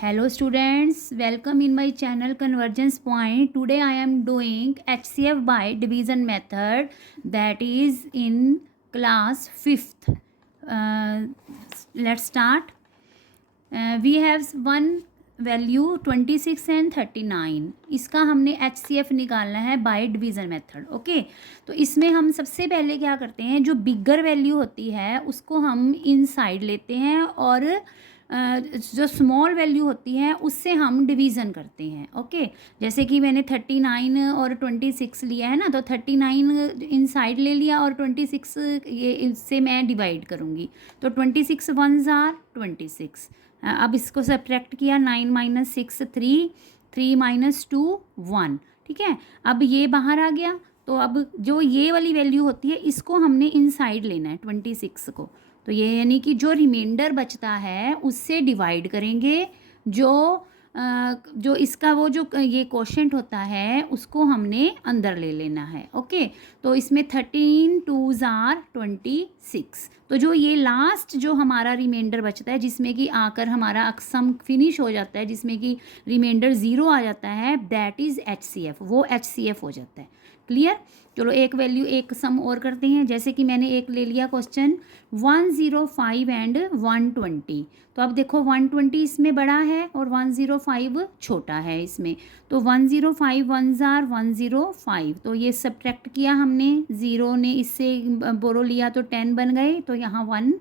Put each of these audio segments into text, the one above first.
Hello students, welcome in my channel Convergence Point. Today I am doing HCF by division method, that is in class 5th. Let's start. We have one value 26 and 39, इसका हमने HCF निकालना है bye division method. Okay, तो इसमें हम सबसे पहले क्या करते हैं, जो बिगर वैल्यू होती है उसको हम इनसाइड लेते हैं और जो स्मॉल वैल्यू होती है उससे हम डिवीज़न करते हैं. ओके, जैसे कि मैंने 39 और 26 लिया है ना, तो 39 इनसाइड ले लिया और 26 ये इससे मैं डिवाइड करूँगी. तो 26 1s आर 26. अब इसको सब्ट्रैक्ट किया, 9 माइनस 6 3, 3 माइनस 2 1. ठीक है, अब ये बाहर आ गया. तो अब जो ये वाली वैल्यू होती है इसको हमने इनसाइड लेना है 26 को. तो ये यानी कि जो रिमाइंडर बचता है उससे डिवाइड करेंगे. जो इसका वो जो ये कोशेंट होता है उसको हमने अंदर ले लेना है. ओके, तो इसमें 13 2s आर 26. तो जो ये लास्ट जो हमारा रिमाइंडर बचता है जिसमें कि आकर हमारा सम फिनिश हो जाता है, जिसमें कि रिमाइंडर 0 आ जाता है, दैट इज़ HCF. वो HCF हो जाता है. क्लियर. चलो एक वैल्यू एक सम और करते हैं. जैसे कि मैंने एक ले लिया क्वेश्चन 105 एंड 120. तो अब देखो 120 इसमें बड़ा है और 105 छोटा है इसमें. तो 105 1s आर 105. तो ये सब्ट्रैक्ट किया हमने, 0 ने इससे बोरो लिया तो 10 बन गए. तो यहाँ 1,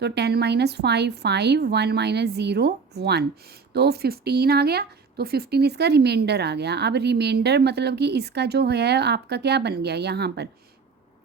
तो 10 माइनस 5 5, 1 माइनस 0 1, तो 15 आ गया. तो 15 इसका रिमाइंडर आ गया. अब रिमाइंडर मतलब कि इसका जो है आपका क्या बन गया, यहाँ पर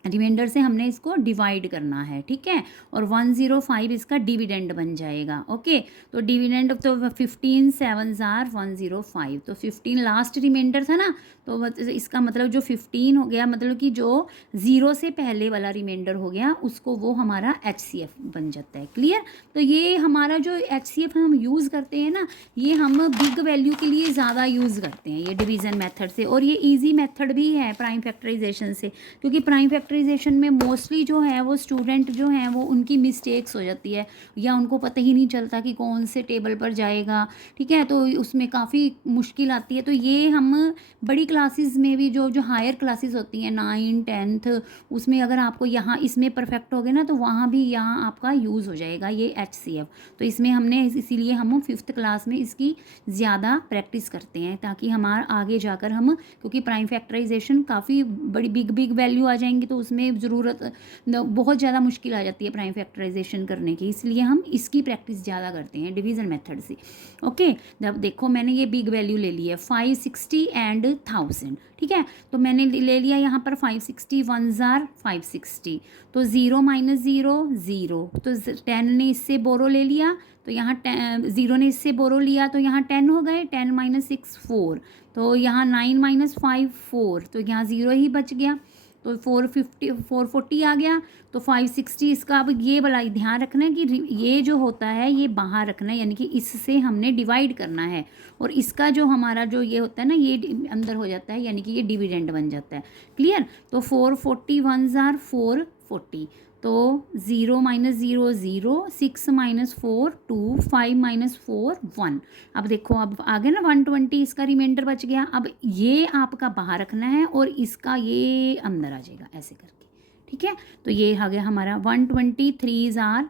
रिमाइंडर से हमने इसको डिवाइड करना है. ठीक है, और 105 इसका डिविडेंड बन जाएगा. ओके, तो डिविडेंड तो 15 7s आर 105. तो 15 लास्ट रिमाइंडर था ना, तो इसका मतलब जो 15 हो गया, मतलब कि जो 0 से पहले वाला रिमाइंडर हो गया उसको वो हमारा HCF बन जाता है. क्लियर. तो ये हमारा जो HCF हम यूज़ करते हैं ना, ये हम बिग वैल्यू के लिए ज़्यादा यूज़ करते हैं ये डिवीज़न मेथड से. और ये ईजी मेथड भी है प्राइम फैक्टराइजेशन से, क्योंकि प्राइम फैक्टराइजेशन में मोस्टली जो है वो स्टूडेंट जो हैं वो उनकी मिस्टेक्स हो जाती है, या उनको पता ही नहीं चलता कि कौन से टेबल पर जाएगा. ठीक है, तो उसमें काफ़ी मुश्किल आती है. तो ये हम बड़ी क्लासेस में भी जो हायर क्लासेस होती हैं 9 10th, उसमें अगर आपको यहाँ इसमें परफेक्ट हो गए ना, तो वहाँ भी यहाँ आपका यूज़ हो जाएगा ये HCF. तो इसमें हमने इसीलिए हम 5th क्लास में इसकी ज़्यादा प्रैक्टिस करते हैं, ताकि हमारा आगे जाकर हम, क्योंकि प्राइम फैक्टराइजेशन काफ़ी बड़ी बिग वैल्यू आ जाएंगी तो उसमें ज़रूरत बहुत ज़्यादा मुश्किल आ जाती है प्राइम फैक्टराइजेशन करने की, इसलिए हम इसकी प्रैक्टिस ज़्यादा करते हैं डिवीज़न मेथड से. ओके, जब देखो मैंने ये बिग वैल्यू ले ली है 560 एंड 1000. ठीक है, तो मैंने ले लिया यहाँ पर 560 1s आर 560. तो 0 माइनस 0 0, तो 10 ने इससे बोरो ले लिया, तो यहाँ 0 ने इससे बोरो लिया तो यहाँ 10 हो गए. 10 माइनस 6 4, तो यहाँ 9 माइनस 5 4, तो यहाँ 0 ही बच गया. तो 440 आ गया. तो 560 इसका अब ये वाला ध्यान रखना है कि ये जो होता है ये बाहर रखना है, यानी कि इससे हमने डिवाइड करना है, और इसका जो हमारा जो ये होता है ना ये अंदर हो जाता है, यानी कि ये डिविडेंड बन जाता है. क्लियर. तो 440 1s आर 440. तो 0 माइनस 0 0, 6 माइनस 4 2, 5 माइनस 4 1. अब देखो अब आ गया ना 120, इसका रिमाइंडर बच गया. अब ये आपका बाहर रखना है और इसका ये अंदर आ जाएगा ऐसे करके. ठीक है, तो ये आ गया हमारा 123 आर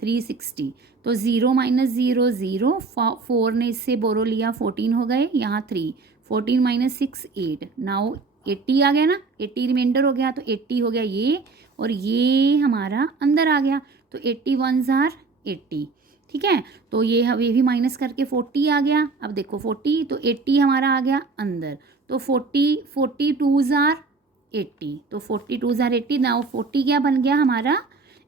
360. तो 0 माइनस 0 0, 4 ने इससे बोरो लिया 14 हो गए, यहाँ 3, 14 माइनस 6 8. नाउ 80 आ गया ना, 80 रिमाइंडर हो गया, तो 80 हो गया ये, और ये हमारा अंदर आ गया. तो 81s आर 80. ठीक है, तो ये भी माइनस करके 40 आ गया. अब देखो 40, तो 80 हमारा आ गया अंदर. तो 42s आर 80. तो 42s आर 80. नाउ 40 क्या बन गया हमारा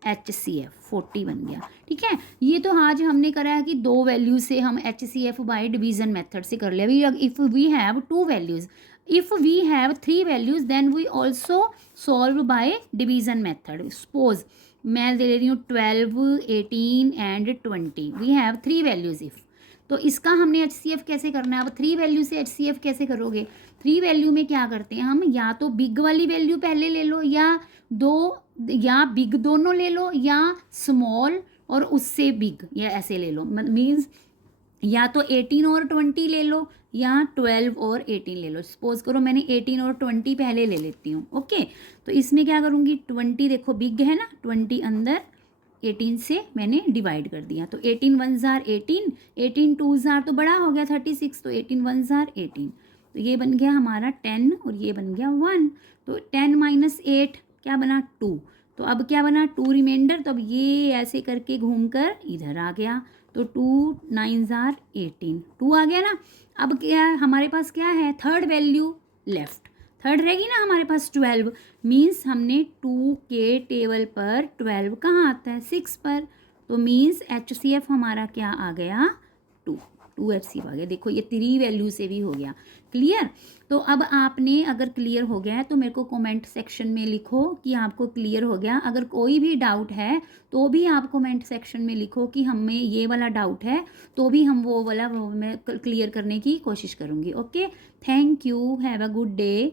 HCF 40 बन गया. ठीक है, ये तो आज हमने करा है कि 2 वैल्यू से हम HCF बाय डिवीज़न मेथड से कर लिया. If we have 2 values, if we have 3 values then we also solve by division method. Suppose मैं दे रही हूँ 12 18 and 20. We have 3 values if. तो इसका हमने HCF कैसे करना है. अब 3 वैल्यू से HCF कैसे करोगे. 3 वैल्यू में क्या करते हैं हम, या तो बिग वाली वैल्यू पहले ले लो, या बिग दोनों ले लो, या स्मॉल और उससे बिग, या ऐसे ले लो. मीन्स या तो 18 और 20 ले लो या 12 और 18 ले लो। सपोज करो मैंने 18 और 20 पहले ले लेती हूँ। ओके, तो इसमें क्या करूँगी, 20 देखो बिग है ना, 20 अंदर 18 से मैंने डिवाइड कर दिया, तो 18 वन जार 18, 18 टू जार तो बड़ा हो गया 36, तो 18 वन जार 18, तो ये बन गया हमारा 10 और ये बन गया 1। तो 10 माइनस 8 क्या बना 2, तो अब क्या बना 2 रिमाइंडर, तो अब ये ऐसे करके घूमकर इधर आ गया, तो 2 9 जार 18, 2 आ गया ना। अब क्या हमारे पास क्या है, थर्ड वैल्यू लेफ्ट, थर्ड रहेगी ना हमारे पास 12, मीन्स हमने 2 के टेबल पर 12 कहाँ आता है 6 पर, तो मीन्स HCF हमारा क्या आ गया 2, 2HCF आ गया। देखो ये 3 वैल्यू से भी हो गया क्लियर। तो अब आपने अगर क्लियर हो गया है तो मेरे को कमेंट सेक्शन में लिखो कि आपको क्लियर हो गया। अगर कोई भी डाउट है तो भी आप कमेंट सेक्शन में लिखो कि हमें ये वाला डाउट है, तो भी हम वो वाला मैं क्लियर करने की कोशिश करूँगी। Okay, thank you, have a good day.